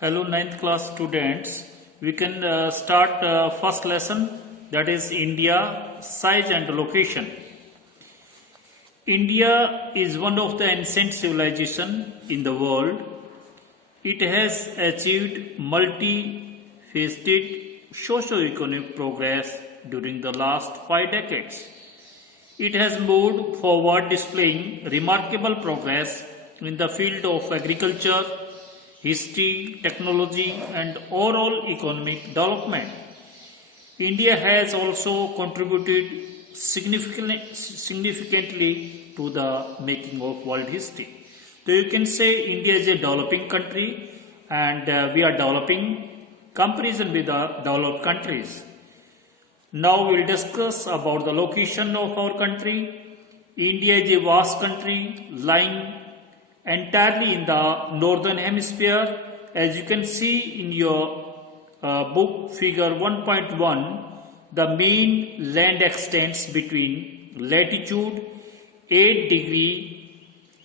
Hello ninth class students. We can start first lesson, that is India, size and location. India is one of the ancient civilization in the world. It has achieved multifaceted socio-economic progress during the last 5 decades. It has moved forward, displaying remarkable progress in the field of agriculture, history, technology and overall economic development. India has also contributed significantly to the making of world history. So you can say India is a developing country and we are developing comparison with the developed countries. Now we will discuss about the location of our country. India is a vast country lying entirely in the northern hemisphere. As you can see in your book figure 1.1, the main land extends between latitude 8 degree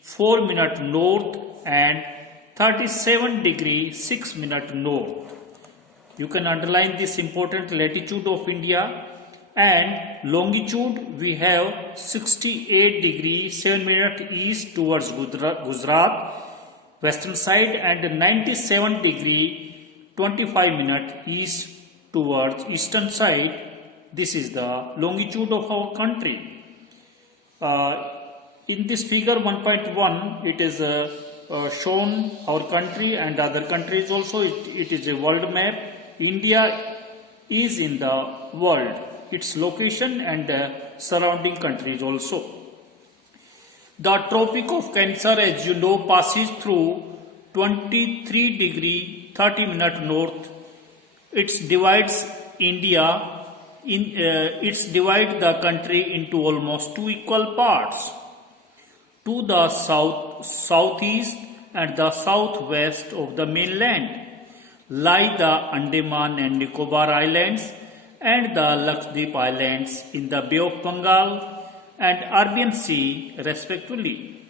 4 minute north and 37 degree 6 minute north. You can underline this important latitude of India, and longitude we have 68 degree 7 minute east towards Gujarat western side and 97 degree 25 minute east towards eastern side. This is the longitude of our country. In this figure 1.1 it is shown our country and other countries also. It is a world map. India is in the world, its location and surrounding countries also. The Tropic of Cancer, as you know, passes through 23 degree 30 minute north. It divides the country into almost two equal parts. To the southeast and the southwest of the mainland lie the Andaman and Nicobar Islands and the Lakshadweep Islands in the Bay of Bengal and Arabian Sea respectively.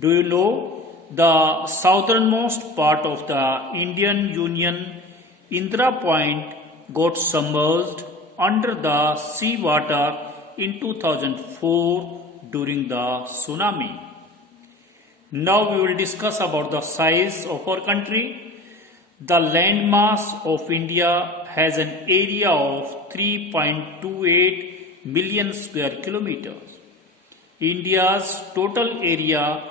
Do you know the southernmost part of the Indian Union, Indira Point, got submerged under the sea water in 2004 during the tsunami. Now we will discuss about the size of our country. The landmass of India has an area of 3.28 million square kilometers. India's total area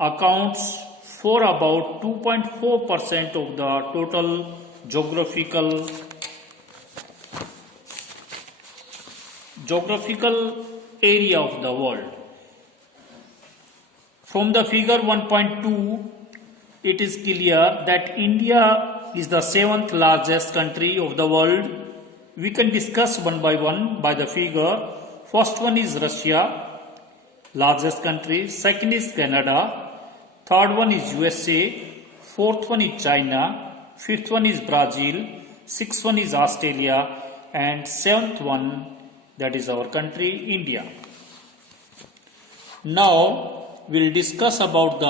accounts for about 2.4% of the total geographical area of the world. From the figure 1.2, it is clear that India is the 7th largest country of the world. We can discuss one by one by the figure. First one is Russia, largest country. Second is Canada. Third one is USA. Fourth one is China. Fifth one is Brazil. Sixth one is Australia. And seventh one, that is our country, India. Now we will discuss about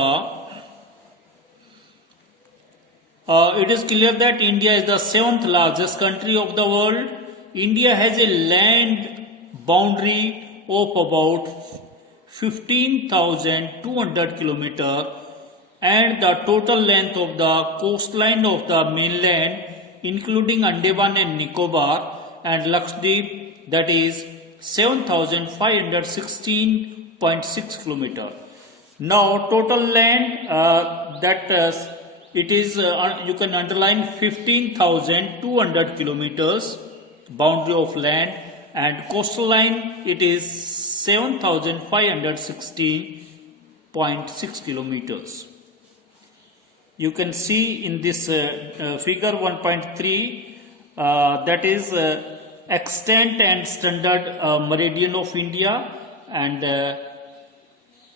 it is clear that India is the 7th largest country of the world. India has a land boundary of about 15,200 kilometers and the total length of the coastline of the mainland including Andaman and Nicobar and Lakshadweep, that is 7,516.6 kilometers. Now total land it is you can underline 15,200 kilometers boundary of land, and coastal line it is 7,516.6 kilometers. You can see in this figure 1.3 that is extent and standard meridian of India. And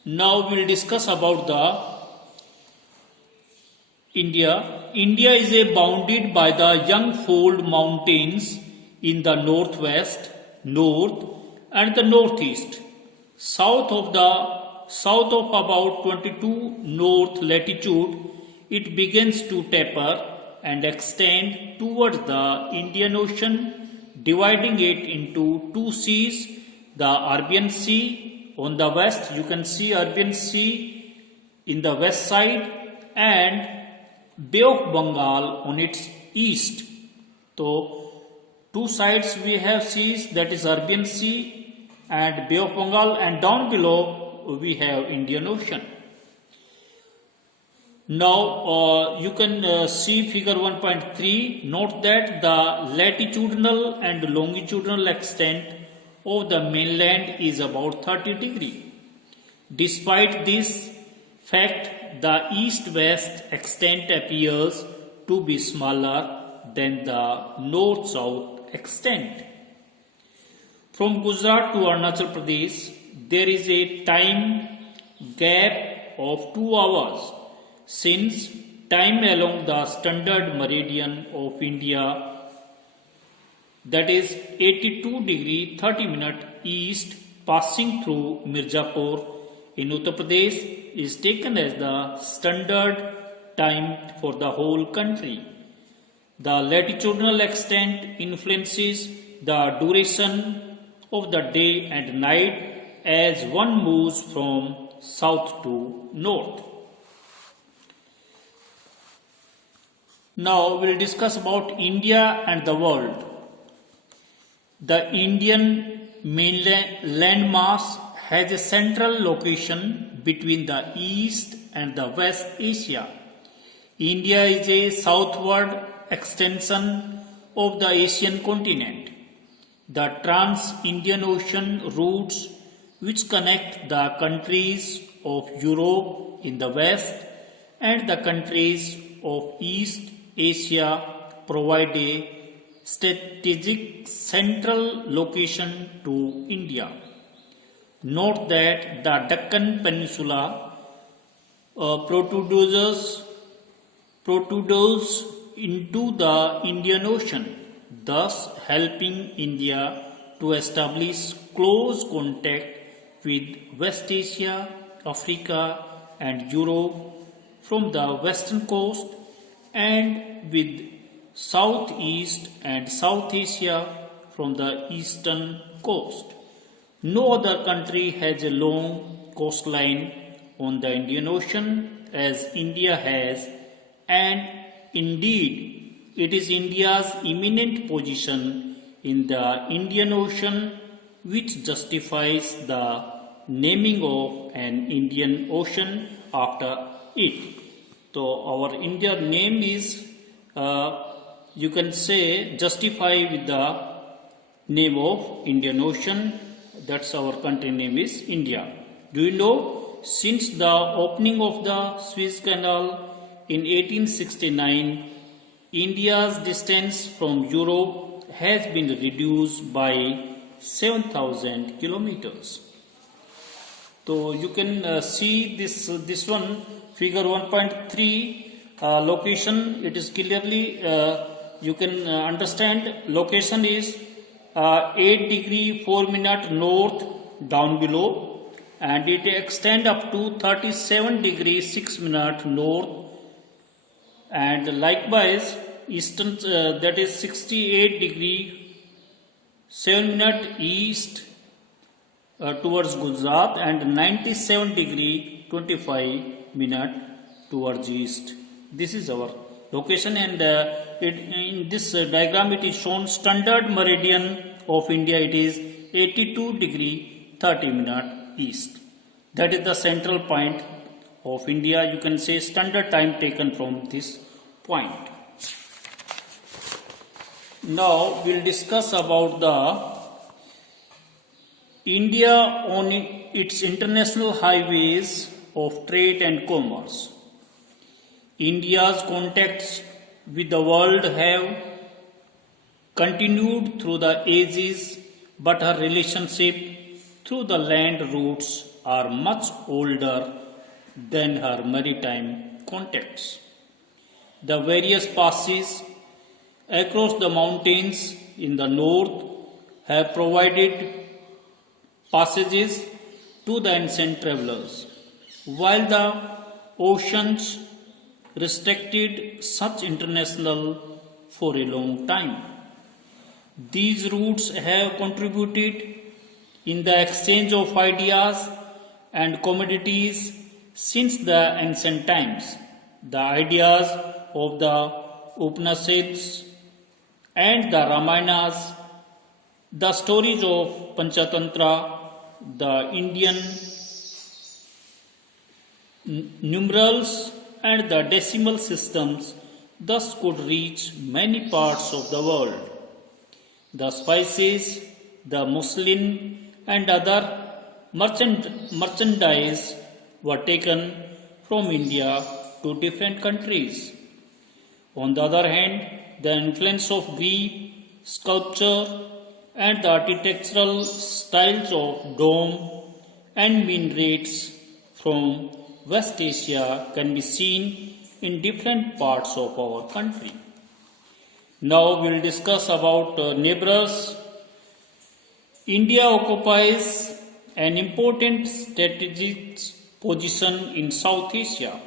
now we will discuss about the India. India is bounded by the Youngfold Mountains in the northwest, north and the northeast. South of about 22 north latitude, it begins to taper and extend towards the Indian Ocean, dividing it into two seas, the Arabian Sea on the west, you can see Arabian Sea in the west side, and Bay of Bengal on its east. So, two sides we have seas, that is Arabian Sea and Bay of Bengal, and down below we have Indian Ocean. Now you can see figure 1.3. Note that the latitudinal and longitudinal extent of the mainland is about 30 degrees. Despite this fact, the east-west extent appears to be smaller than the north-south extent. From Gujarat to Arunachal Pradesh, there is a time gap of 2 hours, since time along the standard meridian of India, that is 82 degree 30 minute east, passing through Mirzapur in Uttar Pradesh, is taken as the standard time for the whole country. The latitudinal extent influences the duration of the day and night as one moves from south to north. Now we will discuss about India and the world. The Indian mainland landmass has a central location between the East and the West Asia. India is a southward extension of the Asian continent. The trans-Indian Ocean routes which connect the countries of Europe in the west and the countries of East Asia provide a strategic central location to India. Note that the Deccan Peninsula protrudes into the Indian Ocean, thus helping India to establish close contact with West Asia, Africa and Europe from the western coast, and with Southeast and South Asia from the eastern coast. No other country has a long coastline on the Indian Ocean as India has, and indeed it is India's eminent position in the Indian Ocean which justifies the naming of an Indian Ocean after it. So our India name is, you can say, justify with the name of Indian Ocean. That's our country name is India. Do you know, since the opening of the Suez Canal in 1869, India's distance from Europe has been reduced by 7,000 kilometers. So you can see this one, figure 1.3 location. It is clearly, you can understand location is 8 degree 4 minute north down below, and it extend up to 37 degree 6 minute north, and likewise eastern, that is 68 degree 7 minute east towards Gujarat, and 97 degree 25 minute towards east. This is our location, and in this diagram it is shown standard meridian of India. It is 82 degree 30 minute east. That is the central point of India. You can say standard time taken from this point. Now we will discuss about the India on its international highways of trade and commerce. India's contacts with the world have continued through the ages, but her relationship through the land routes are much older than her maritime contacts. The various passes across the mountains in the north have provided passages to the ancient travelers, while the oceans restricted such international for a long time. These routes have contributed in the exchange of ideas and commodities since the ancient times. The ideas of the Upanishads and the Ramayanas, the stories of Panchatantra, the Indian numerals and the decimal systems thus could reach many parts of the world. The spices, the muslin and other merchandise were taken from India to different countries. On the other hand, the influence of Greek sculpture and the architectural styles of dome and minarets from West Asia can be seen in different parts of our country. Now we will discuss about neighbors. India occupies an important strategic position in South Asia.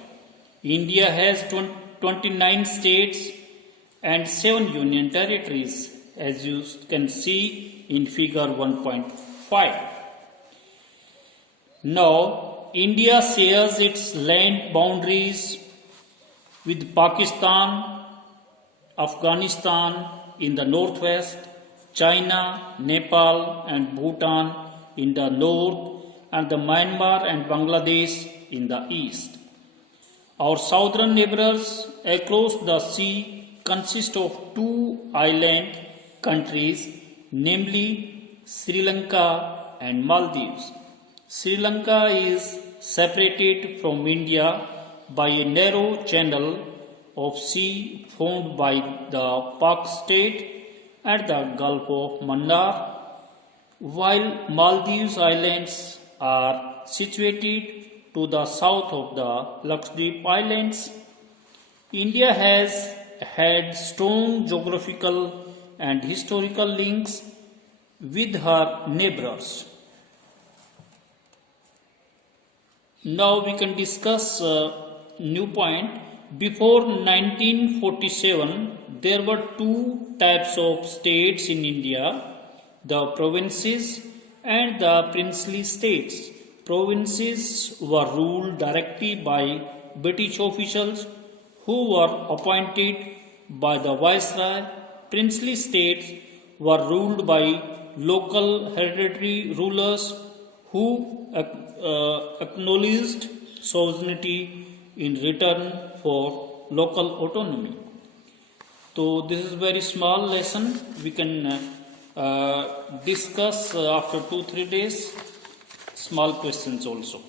India has 29 states and 7 union territories, as you can see in figure 1.5. Now, India shares its land boundaries with Pakistan, Afghanistan in the northwest, China, Nepal and Bhutan in the north, and the Myanmar and Bangladesh in the east. Our southern neighbors across the sea consist of 2 island countries, namely Sri Lanka and Maldives. Sri Lanka is separated from India by a narrow channel of sea formed by the Pak state and the Gulf of Mannar, while Maldives Islands are situated to the south of the Lakshadweep Islands. India has had strong geographical and historical links with her neighbors. Now we can discuss new point. Before 1947, there were 2 types of states in India, the provinces and the princely states. Provinces were ruled directly by British officials who were appointed by the Viceroy. Princely states were ruled by local hereditary rulers who acknowledged sovereignty in return for local autonomy. So this is very small lesson. We can discuss after 2-3 days small questions also.